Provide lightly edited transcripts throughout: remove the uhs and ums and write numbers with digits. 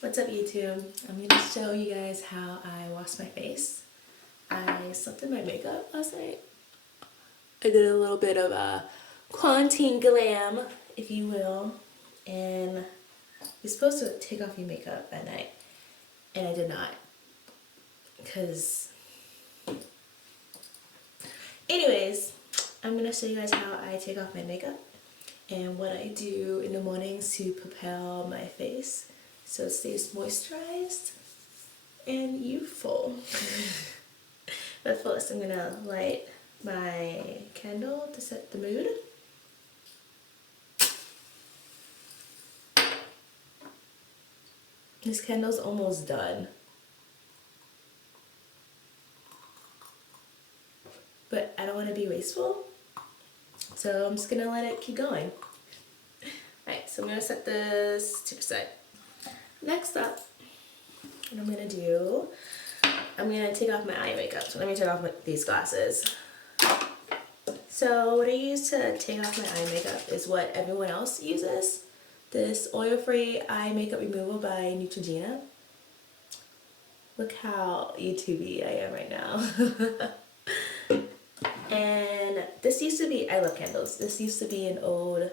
What's up YouTube? I'm going to show you guys how I wash my face. I slept in my makeup last night. I did a little bit of a quarantine glam, if you will, and you're supposed to take off your makeup at night, and I did not, because anyways, I'm going to show you guys how I take off my makeup and what I do in the mornings to propel my face so it stays moisturized and youthful. But first I'm gonna light my candle to set the mood. This candle's almost done, but I don't want to be wasteful, so I'm just gonna let it keep going. Alright, so I'm gonna set this to the side. Next up, what I'm gonna do, I'm gonna take off my eye makeup. So let me take off these glasses. So what I use to take off my eye makeup is what everyone else uses. This oil-free eye makeup removal by Neutrogena. Look how YouTube-y I am right now. And this used to be, I love candles. This used to be an old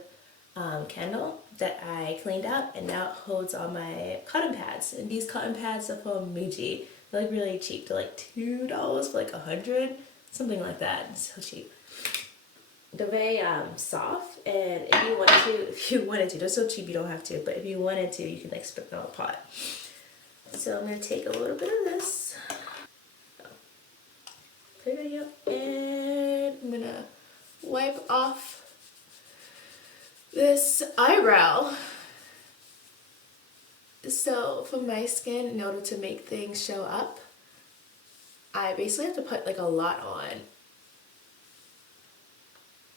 candle that I cleaned out, and now it holds all my cotton pads. And these cotton pads are from Muji. They're like really cheap. They're like $2 for like 100, something like that. It's so cheap. They're very soft, and if you wanted to, they're so cheap you don't have to, but if you wanted to, you can like split them apart. So I'm gonna take a little bit of this, put it up, and I'm gonna wipe off this eyebrow. So for my skin, in order to make things show up, I basically have to put like a lot on,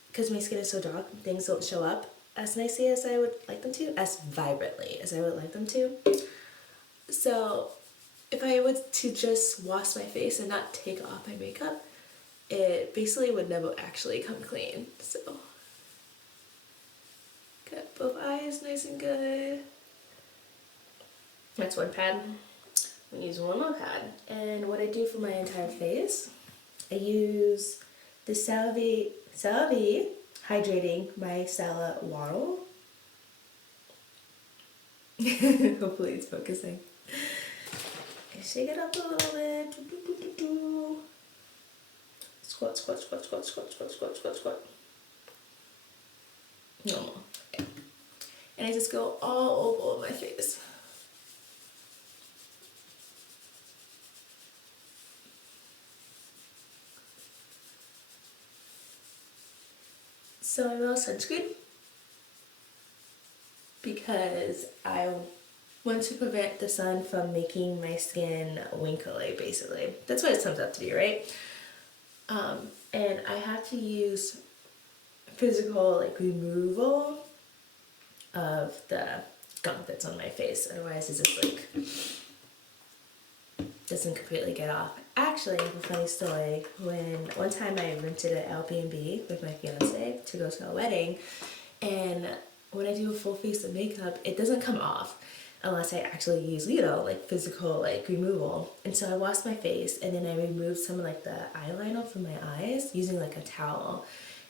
because my skin is so dark, things don't show up as nicely as I would like them to, as vibrantly as I would like them to. So if I were to just wash my face and not take off my makeup, it basically would never actually come clean. So got both eyes nice and good. That's one pad. I'm gonna use one more pad. And what I do for my entire face, I use the Cerave Hydrating Micellar water. Hopefully it's focusing. I shake it up a little bit. Squat, squat, squat, squat, squat, squat, squat, squat, squat. No more. Okay. And I just go all over my face. So I wear sunscreen because I want to prevent the sun from making my skin wrinkly, basically. That's what it sums up to be, right? And I have to use physical like removal of the gunk that's on my face, otherwise it's just like doesn't completely get off. Actually, I have a funny story. One time I rented an Airbnb with my fiance to go to a wedding, and when I do a full face of makeup, it doesn't come off unless I actually use, like physical like removal. And so I washed my face, and then I removed some of like the eyeliner from my eyes using like a towel.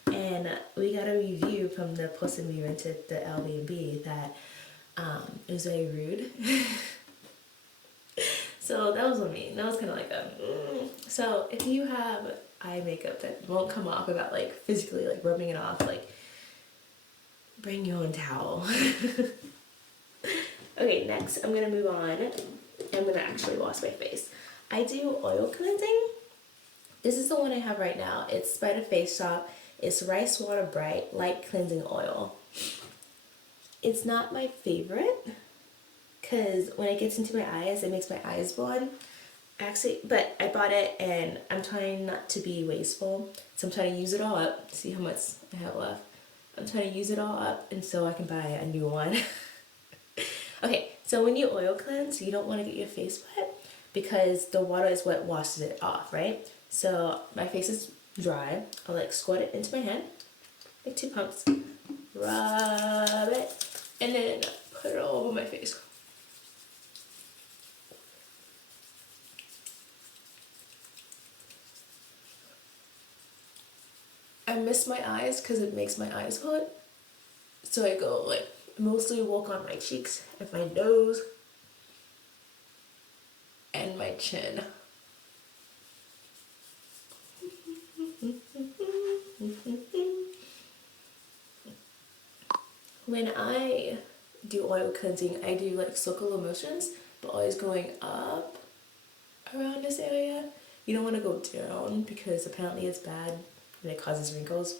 And we got a review from the person we rented the Airbnb that it was very rude. So that was on me. That was kind of like So if you have eye makeup that won't come off without like physically like rubbing it off, like bring your own towel. Okay, next I'm gonna move on. I'm gonna actually wash my face. I do oil cleansing. This is the one I have right now. It's by the Face Shop. It's Rice Water Bright Light Cleansing Oil. It's not my favorite, because when it gets into my eyes, it makes my eyes blood. Actually, but I bought it, and I'm trying not to be wasteful, so I'm trying to use it all up. See how much I have left. I'm trying to use it all up, and so I can buy a new one. Okay, so when you oil cleanse, you don't want to get your face wet, because the water is what washes it off, right? So my face is dry. I'll like squirt it into my hand, like 2 pumps, rub it, and then put it all over my face. I miss my eyes because it makes my eyes hot. So I go like mostly work on my cheeks and my nose and my chin. When I do oil cleansing, I do like circular motions, but always going up around this area. You don't want to go down because apparently it's bad and it causes wrinkles.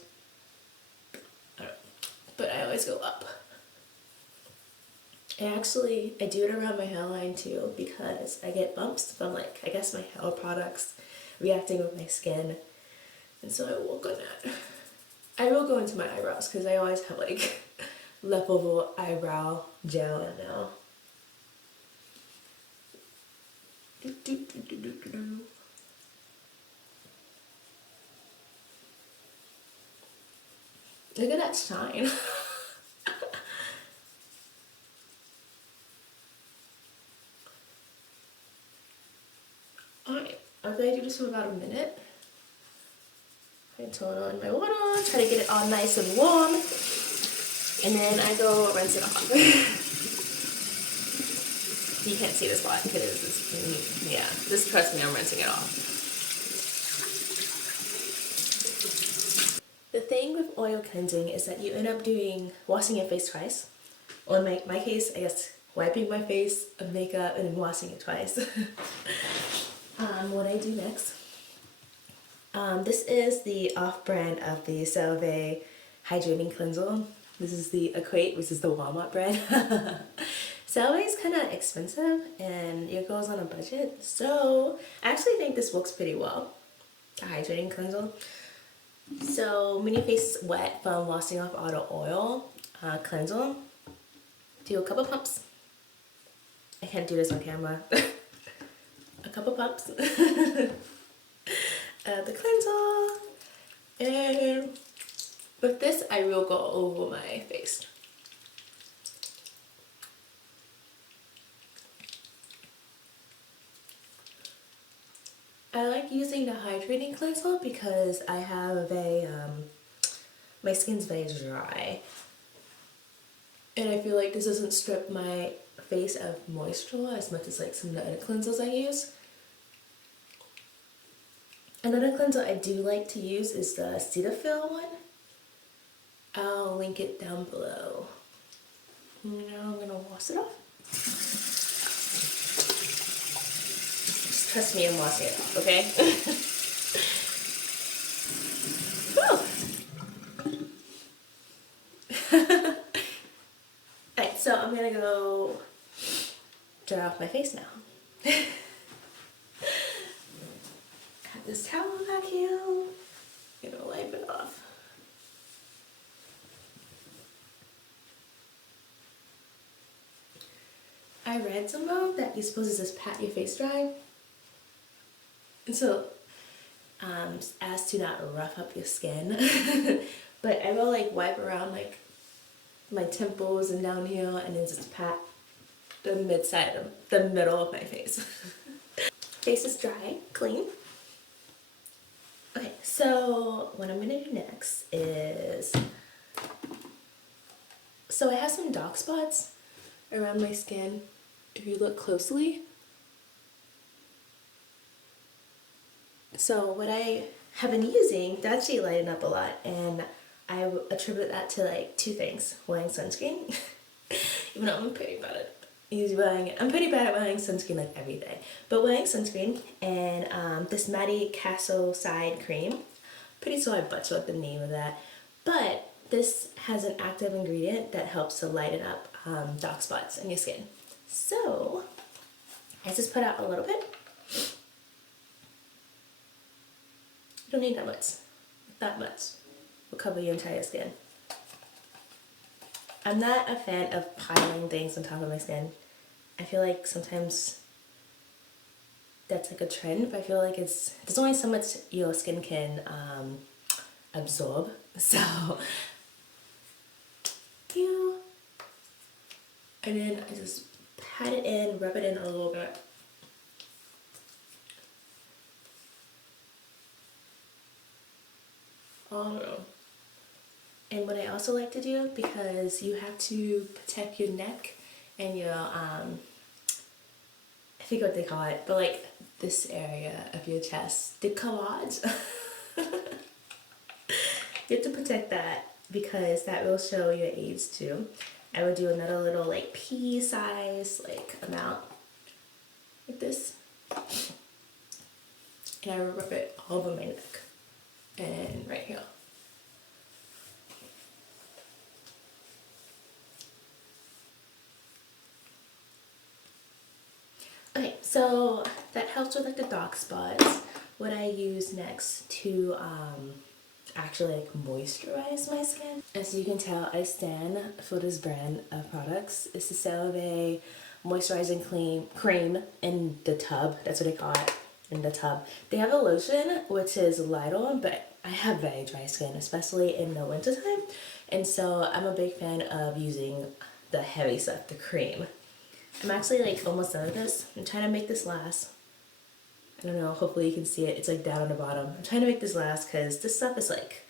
I don't know. But I always go up. And actually, I do it around my hairline too because I get bumps from like, I guess my hair products reacting with my skin. And so I work on that. I will go into my eyebrows because I always have like leftover eyebrow gel in now. Look at that shine. Alright, I'm going to do this for about a minute. I turn on my water, try to get it all nice and warm, and then I go rinse it off. You can't see this part because it's, yeah, just trust me, I'm rinsing it off. The thing with oil cleansing is that you end up washing your face twice. Or in my case, I guess, wiping my face of makeup and then washing it twice. What I do next. This is the off-brand of the Cerave Hydrating Cleanse. This is the Equate, which is the Walmart brand. Cerave is kind of expensive and your girl's on a budget. So I actually think this works pretty well, the Hydrating Cleanse. So when your face is wet from washing off all the oil, cleanser, do a couple pumps. I can't do this on camera. A couple pumps. The cleanser. And with this, I will go over my face. I like using the hydrating cleanser because I have my skin's very dry. And I feel like this doesn't strip my face of moisture as much as like some of the other cleansers I use. Another cleanser I do like to use is the Cetaphil one. I'll link it down below. Now I'm gonna wash it off. Just trust me, I'm washing it off, okay? Alright, so I'm gonna go dry off my face now. Got this towel vacuum. I'm gonna wipe it off. I read somewhere that you're supposed to just pat your face dry. And so, as to not rough up your skin. But I will like wipe around like my temples and down here and then just pat the the middle of my face. Face is dry, clean. Okay, so what I'm gonna do next is, so I have some dark spots around my skin. If you look closely. So what I have been using to actually lighten up a lot, and I attribute that to like two things: wearing sunscreen. Even though I'm pretty bad at I'm pretty bad at wearing sunscreen like every day. But wearing sunscreen and this Maddie Castle Side Cream. Pretty sure I butchered the name of that. But this has an active ingredient that helps to lighten up dark spots in your skin. So I just put out a little bit. You don't need that much. That much will cover your entire skin. I'm not a fan of piling things on top of my skin. I feel like sometimes that's like a trend, but I feel like there's only so much your skin can absorb. So, yeah. And then I just pat it in, rub it in a little bit. all around. And what I also like to do, because you have to protect your neck and your, I forget what they call it, but like this area of your chest, the collage. You have to protect that because that will show your age too. I would do another little like pea size like amount like this. And I would rub it all over my neck and right here. Okay, so that helps with like the dark spots. What I use next to actually like moisturize my skin. As you can tell, I stand for this brand of products. It's the Cerave Moisturizing Cream in the tub. That's what they call it, in the tub. They have a lotion which is light on, but I have very dry skin, especially in the wintertime. And so I'm a big fan of using the heavy stuff, the cream. I'm actually like almost done with this. I'm trying to make this last. I don't know, hopefully you can see it. It's like down on the bottom. I'm trying to make this last because this stuff is like,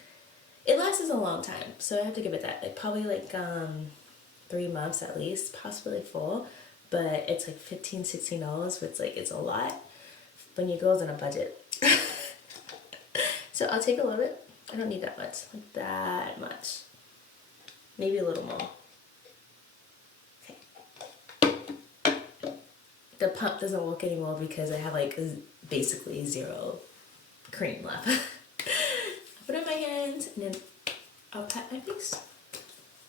it lasts a long time. So I have to give it that. Like probably like 3 months at least, possibly 4. But it's like $15, $16, which like it's a lot when your girl's on a budget. So I'll take a little bit. I don't need that much, like that much. Maybe a little more. Okay. The pump doesn't work anymore because I have like basically 0 cream left. I'll put it in my hands and then I'll pat my face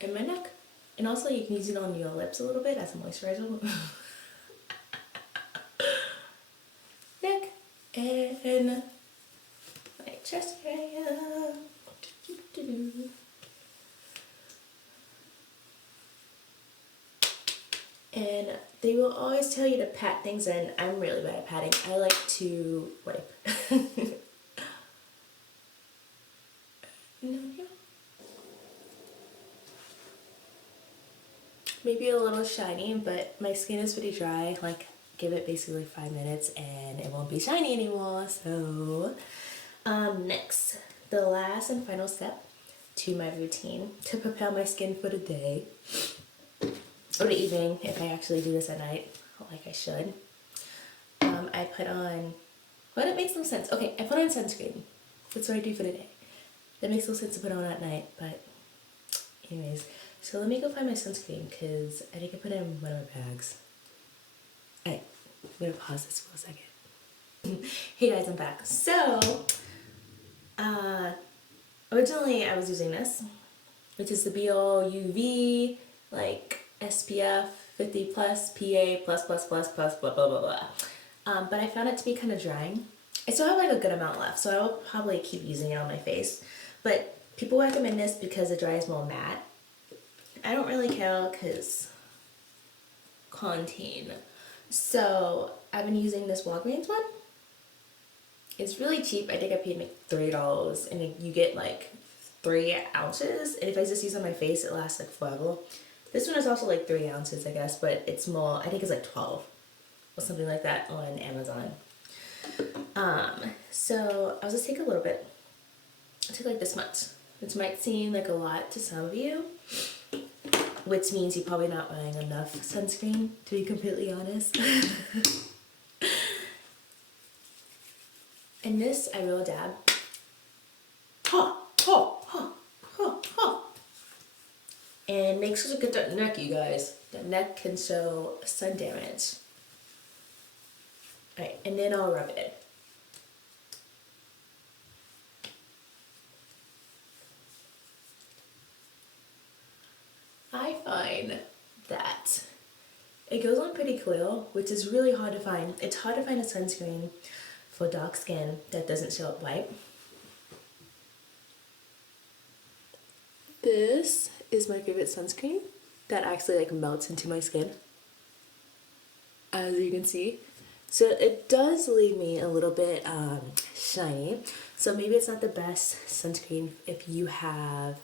and my neck. And also you can use it on your lips a little bit as a moisturizer. Neck and my chest area. And they will always tell you to pat things in. I'm really bad at patting. I like to wipe. Maybe a little shiny, but my skin is pretty dry. Like, give it basically 5 minutes and it won't be shiny anymore. So, next, the last and final step to my routine to prepare my skin for the day. Or the evening, if I actually do this at night, like I should. I put on, but it makes no sense. Okay, I put on sunscreen. That's what I do for the day. That makes no sense to put on at night, but anyways. So let me go find my sunscreen because I think I put it in one of my bags. Alright, I'm gonna pause this for a second. Hey guys, I'm back. So, originally I was using this, which is the Be All UV, like, SPF 50 plus, PA plus, blah, blah, blah, blah. But I found it to be kind of drying. I still have like a good amount left, so I will probably keep using it on my face. But people recommend this because it dries more matte. I don't really care because contain. So I've been using this Walgreens one. It's really cheap. I think I paid like $3 and you get like 3 ounces. And if I just use it on my face, it lasts like forever. This one is also like 3 ounces, I guess, but it's more, I think it's like 12 or something like that on Amazon. So I'll just take a little bit. I'll take like this much, which might seem like a lot to some of you, which means you're probably not wearing enough sunscreen, to be completely honest. And this, I will dab. Ha, ha, ha, ha, ha. And make sure to get that neck, you guys. The neck can show sun damage. Alright, and then I'll rub it. I find that it goes on pretty clear, which is really hard to find. It's hard to find a sunscreen for dark skin that doesn't show up white. This is my favorite sunscreen that actually like melts into my skin, as you can see. So it does leave me a little bit shiny. So maybe it's not the best sunscreen if you have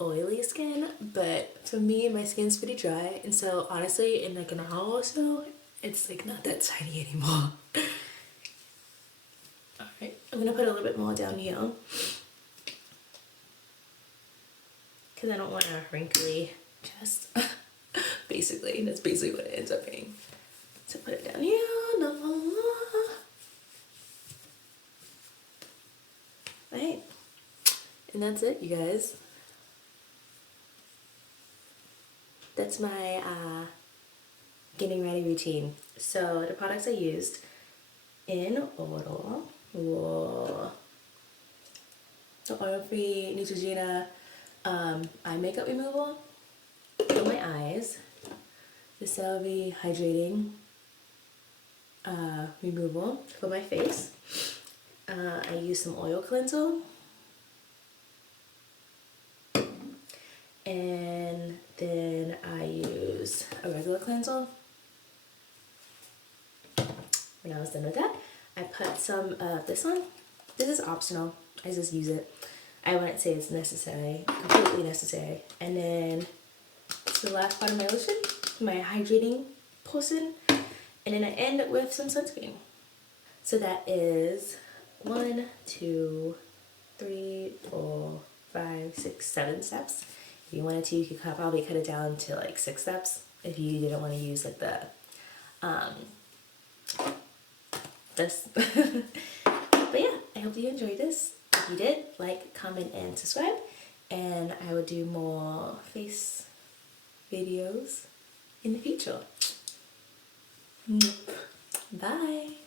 oily skin, but for me, my skin's pretty dry, and so honestly, in like an hour or so, it's like not that shiny anymore. Alright, I'm gonna put a little bit more down here because I don't want a wrinkly chest. Basically, that's basically what it ends up being. So put it down here. La, la, la. Right, and that's it, you guys. That's my getting ready routine. So the products I used in order were the oil-free Neutrogena eye makeup removal for my eyes, the Cerave hydrating removal for my face. I used some oil cleanser, and then I use a regular cleanser. When I was done with that, I put some of this on. This is optional. I just use it. I wouldn't say it's necessary, completely necessary. And then it's the last part of my lotion, my hydrating portion. And then I end with some sunscreen. So that is 1, 2, 3, 4, 5, 6, 7 steps. If you wanted to, you could probably cut it down to like 6 steps if you didn't want to use like the this. But yeah, I hope you enjoyed this. If you did, like, comment, and subscribe, and I will do more face videos in the future. Bye.